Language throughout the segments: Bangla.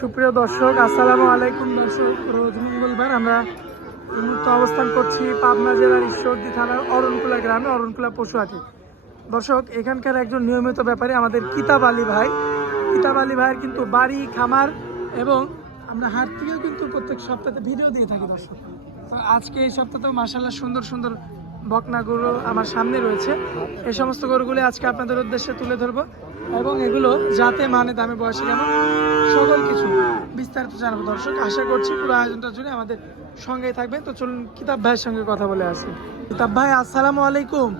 সুপ্রিয় দর্শক, আসসালামু আলাইকুম দর্শক। রোজ মঙ্গলবার আমরা মুহূর্তে অবস্থান করছি পাবনা জেলার ঈশ্বরদী থানার অরণকুলা গ্রামে, অরণকুলা পশুহাটি। দর্শক, এখানকার একজন নিয়মিত ব্যাপারে আমাদের কিতাব আলী ভাই। কিতাব আলী ভাইয়ের কিন্তু বাড়ি, খামার এবং আমরা হাট থেকেও কিন্তু প্রত্যেক সপ্তাহে ভিডিও দিয়ে থাকি দর্শক। তো আজকে এই সপ্তাহেও মাসাল্লাহ সুন্দর সুন্দর বকনা গরু আমার সামনে রয়েছে। এই সমস্ত গরুগুলি আজকে আপনাদের উদ্দেশ্যে তুলে ধরবো এবং এগুলো যাতে মানে দামে, বয়সে কেমন, সকল কিছু বিস্তারিত জানাব দর্শক। আশা করছি পুরো আয়োজনটা জুড়ে আমাদের সঙ্গেই থাকবেন তো চলুন কিতাব ভাইয়ের সঙ্গে কথা বলে আসি। কিতাব ভাই আসসালামু আলাইকুম।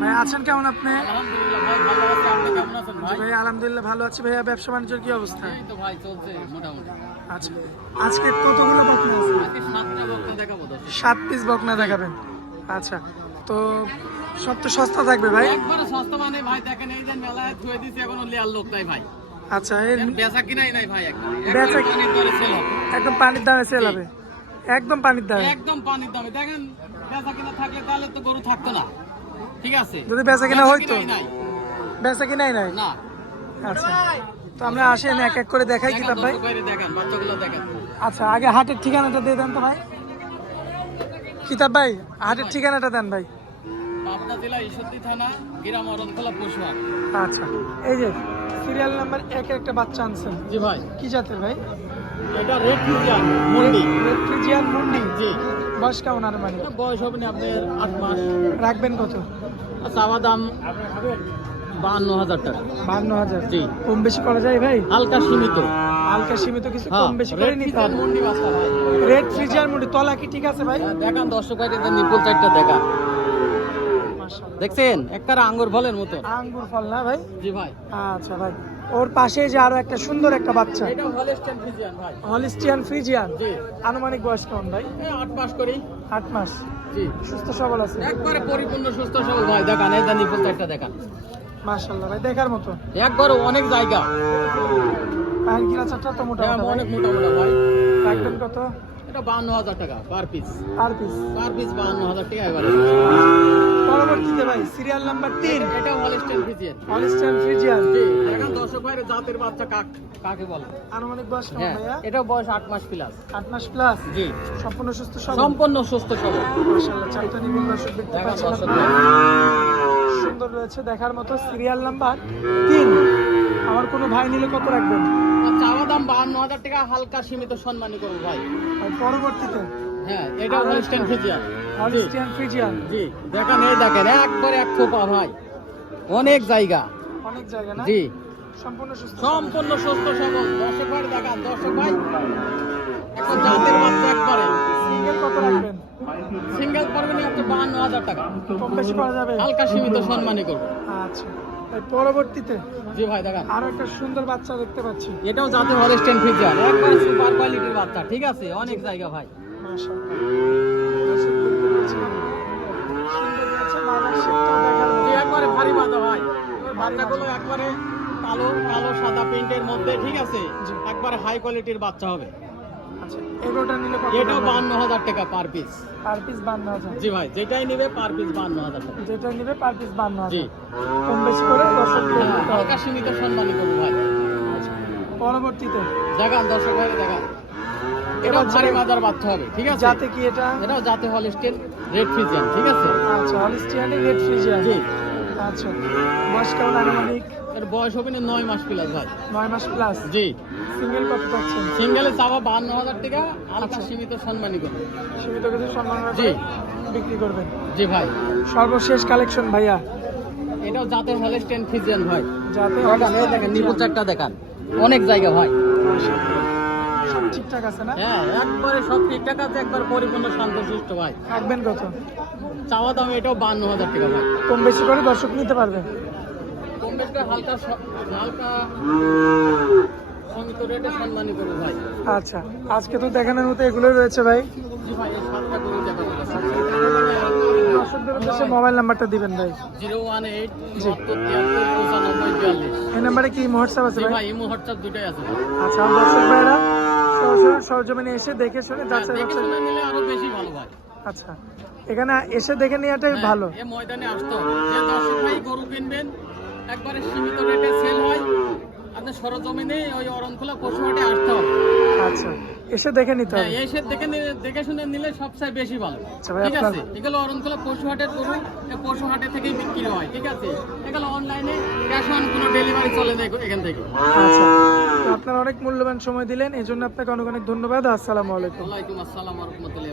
ভাই। আছেন কেমন আপনি? আলহামদুলিল্লাহ ভাই আলহামদুলিল্লাহ ভালো আছি ভাইয়া। ব্যবসা বাণিজ্যের কি অবস্থা? আচ্ছা আজকে কতগুলো বকনা আছে? সাত পিস বকনা দেখাবেন। আচ্ছা তো সব তো সস্তা থাকবে ভাই? একবারে সস্তা মানে ভাই দেখেন এই যে মেলায় ধুয়ে দিছে এখনও লেয়ার লোক নাই ভাই। আচ্ছা বেচা কিনাই নাই ভাই একদম। বেচা- দরে হবে। একদম পানির দামে সেল হবে? একদম পানির দামে? একদম পানির দামে। দেখেন বেচা কিনা থাকলে তাহলে তো গরু থাকতো না। ঠিক আছে? যদি বেচা কিনা হইতো? বেচা কিনাই নাই? না। আচ্ছা। তো আমরা আসেন এক এক করে দেখাই কিতাব ভাই। দেখেন বাচ্চাগুলো দেখেন। আচ্ছা আগে হাটের ঠিকানাটা দিয়ে দেন তো ভাই। কিতাব ভাই হাটের ঠিকানাটা দেন ভাই। পাবনা জেলা ঈশ্বরদী থানা গ্রাম অরণখোলা আচ্ছা এই যে। সিরিয়াল নাম্বার এক একটা বাচ্চা আনছেন। জি ভাই। কি জাতের ভাই? এটা রেড ফিজিয়ান মন্ডি। রেফ্রিজিয়ান মুন্ডি? জি। বয়স কেমন আনুমানিক এটা বয়স হবে না আপনার আট মাস। রাখবেন কত? আর চাওয়া দাম বাহান্ন হাজার টাকা। বান্ন হাজার। জি। কম বেশি করা যায় ভাই? হালকা সীমিত। হালকা সীমিত কিছু হ্যাঁ কম বেশি করে নিতে হবে। রেড ফ্রিজিয়ান মুন্ডি তলা কি ঠিক আছে ভাই? হ্যাঁ, দেখান দর্শক ভাই নিপুল চারটা দেখা। দেখছেন? একটা আঙ্গুর ফলের মতো। আঙ্গুর ফল না ভাই? জি ভাই। আচ্ছা ভাই ওর পাশে যে আরও একটা সুন্দর একটা বাচ্চা। এটা ভাই। হলিস্টিয়ান ফ্রিজিয়ান জি। আনুমানিক বয়স কেমন ভাই? আট মাস করি। আট মাস। জি। সুস্থ সবল আছে। একবারে পরিপূর্ণ সুস্থ সবল ভাই। দেখান এই নিপুল চারটা দেখান। মাশাল্লাহ ভাই দেখার মতো। একবারে অনেক জায়গা। পায়ের গিলা চারটা তো মোটা হ্যাঁ। অনেক মোটা মোটা ভাই। রাখবেন কত? এটা বাহান্ন হাজার টাকা per piece per piece per piece বাহান্ন হাজার টাকা এবারে। পরবর্তীতে ভাই সিরিয়াল নাম্বার তিন। এটা হলেস্টেন ফিজিয়ান হলিস্টিয়ান ফ্রিজিয়ান জি এখন দর্শক ভাইয়ের জাতের বাচ্চা কাক কাকে বলে? আনুমানিক বয়স কেমন হ্যাঁ ভাইয়া? এটা বয়স আট মাস প্লাস আট মাস প্লাস জি। সম্পূর্ণ সুস্থ সবল? সম্পূর্ণ সুস্থ সবল। মাশাআল্লাহ চারটা নিবন্ধ দর্শক দেখতে পাচ্ছেন দর্শক আপনারা। ভাই। সুন্দর রয়েছে দেখার মতো সিরিয়াল নাম্বার তিন। আমার কোনো ভাই নিলে কত রাখবেন? দাম বাহান্ন হাজার টাকা হালকা সীমিত সম্মানী করব ভাই। পরবর্তীতে? হ্যাঁ এটা হলিস্টেন ফিজিয়ান ফিজিয়ান জি। দেখেন এই দেখেন একবার এক খোপা ভাই। অনেক জায়গা। অনেক জায়গা না? জি। সম্পূর্ণ সুস্থ সম্পূর্ণ সুস্থ সবল। দর্শক ভাই দেখান দর্শক ভাই। এখন সিঙ্গেল পারবেন বাহান্ন হাজার টাকা। কম বেশি করা যাবে? হালকা সীমিত সম্মানী করব। আচ্ছা। পরবর্তীতে জি ভাই আরও একটা সুন্দর বাচ্চা দেখতে পাচ্ছি। এটাও জাতে হলিস্টেন ফিজিয়ান একবার সুপার কোয়ালিটির বাচ্চা ঠিক আছে? অনেক জায়গা ভাই। একবারে ভারী বাঁধা ভাই। বাচ্চাগুলো একবারে কালো কালো সাদা প্রিন্টের মধ্যে ঠিক আছে? একবারে হাই কোয়ালিটির বাচ্চা হবে। আচ্ছা এগারোটা নিলে কত এটাও বান্ন টাকা পার পিস পার পিস বান্ন হাজার। জি ভাই যেটাই নিবে পার পিস বান্ন হাজার টাকা। যেটা নিবে পার পিস বান্ন জি। কম বেশি করে দর্শক হালকা সীমিত সম্মানী করব ভাই। পরবর্তীতে। দেখান দর্শক ভাই দেখান। ভারী হবে ঠিক আছে? যাতে কি এটা? এটাও জাতে হলিস্টেন রেড ফিজিয়ান ঠিক আছে? আচ্ছা হলিস্টিয়ানি রেড ফ্রিজিয়ান। জি। আচ্ছা বয়স কেমন আনুমানিক? এর বয়স হবে না নয় মাস প্লাস ভাই। নয় মাস প্লাস জি। সিঙ্গেল কত পাচ্ছেন? সিঙ্গেলে চাওয়া বান্ন হাজার টাকা হালকা আচ্ছা। সীমিত সম্মানী করব সীমিত কিছু সম্মান জি। বিক্রি করবেন? জি ভাই। সর্বশেষ কালেকশন ভাইয়া? এটাও জাতে হলিস্টেন ফিজিয়ান ভাই। যাতে দেখান নিপুল চারটা দেখান। অনেক জায়গা ভাই। সব ঠিকঠাক আছে না? হ্যাঁ একবারে সব ঠিকঠাক আছে একবার পরিপূর্ণ শান্তশিষ্ট ভাই। রাখবেন কত? চাওয়া দাম এটাও বান্ন হাজার টাকা ভাই। কম বেশি করে দর্শক নিতে পারবে। হালকা হালকা আচ্ছা আজকে তো দেখানোর মতো এগুলোই রয়েছে ভাই। মোবাইল নাম্বারটা দিবেন ভাই। জিরো ওয়ান এইট এই নাম্বারে কি হোয়াটসঅ্যাপ আছে ভাই? ভাই ইমো হোয়াটসঅ্যাপ দুটাই আছে। আচ্ছা দর্শক ভাইরা সরজমিনে এসে দেখে শুনে হ্যাঁ, যাচাই বাছাই আরও বেশি ভালো ভাই। আচ্ছা এখানে এসে দেখে নেওয়াটাই হ্যাঁ, ভালো। ময়দানে আসতো। যে দর্শক ভাই গরু কিনবেন একবারে সীমিত রেটে সেল হয়। আপনার সরজমিনে ওই অরণখোলা পশুহাটে আসতে হবে। আচ্ছা এসে দেখে নিতে হ্যাঁ হবে। এসে দেখে দেখে শুনে নিলে সবচেয়ে বেশি ভালো। আচ্ছা ঠিক আছে? এগুলো অরণখোলা পশুহাটের গরু পশুহাটে থেকেই বিক্রি হয় ঠিক আছে? এগুলো অনলাইনে ক্যাশ অন কোনো ডেলিভারি চলে না এখান থেকে। আচ্ছা আপনার অনেক মূল্যবান সময় দিলেন এই জন্য আপনাকে অনেক অনেক ধন্যবাদ। আসসালামু আলাইকুম। ওয়ালাইকুম আসসালাম রহমতুল্লাহ